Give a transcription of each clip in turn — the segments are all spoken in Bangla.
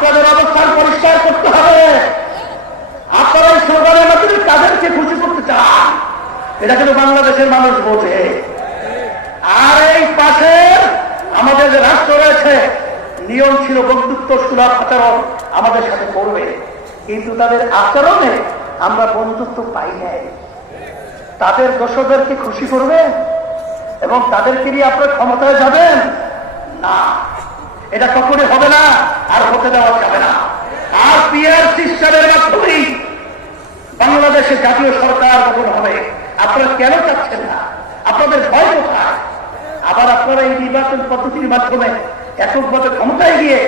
আপনাদের অবস্থান পরিষ্কার করতে হবে। আপনারা এই স্লোগানের মাধ্যমে তাদেরকে খুশি করতে চান। এটা কিন্তু বাংলাদেশের মানুষ বোঝে। আর এই পাশে আমাদের যে রাষ্ট্র রয়েছে, নিয়ম ছিল বন্ধুত্ব, সুলভ আচরণ আমাদের সাথে করবে। কিন্তু তাদের আচরণে আমরা বন্ধুত্ব পাই নাই। তাদের দর্শকদেরকে খুশি করবে এবং তাদেরকে নিয়ে আপনার ক্ষমতায় যাবেন? না। এটা কখনই হবে না। আর হতে দেওয়া যাবে না। আর মাধ্যমেই জাতীয় সরকার গঠন হবে। আপনারা কেন চাচ্ছেন না? আপনাদের ভয় কোথায়? আবার আপনারা এই নির্বাচন পদ্ধতির মাধ্যমে এককভাবে ক্ষমতায় গিয়ে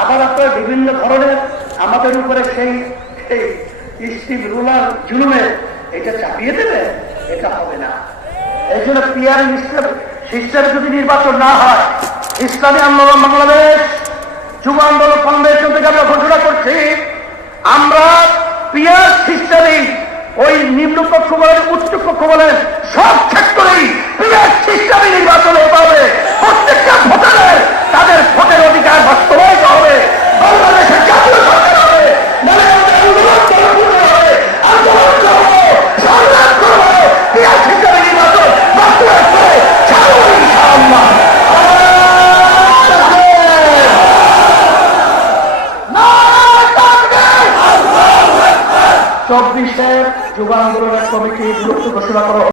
আবার আপনারা বিভিন্ন ধরনের আমাদের উপরে সেই সেই রুলার এটা চাপিয়ে দেবে? এটা হবে না। এই জন্য পিয়ার যদি নির্বাচন না হয়, ইসলামী আন্দোলন বাংলাদেশ যুব আন্দোলন করছি আমরা পিয়ার সিস্টেমে ওই নিম্ন পক্ষ বলেন উচ্চ পক্ষ বলেন সব ক্ষেত্রেই পিয়ার সিস্টেমে নির্বাচন হতে হবে প্রত্যেকটা ভোটারের তাদের ভোটের অধিকার বাস্তবায়িত হবে বাংলাদেশের জাতীয় সরকার হবে নাহলে আমাদের আন্দোলন জনপূর্ণ হবে আন্দোলন করব সংগ্রাম করব পিয়ার সিস্টেমে নির্বাচন বাস্তবায়িত করে ছাড়বো ইনশাআল্লাহ চব্বিশে যুব আন্দোলনের কমিটি গুরুত্ব ঘোষণা করা।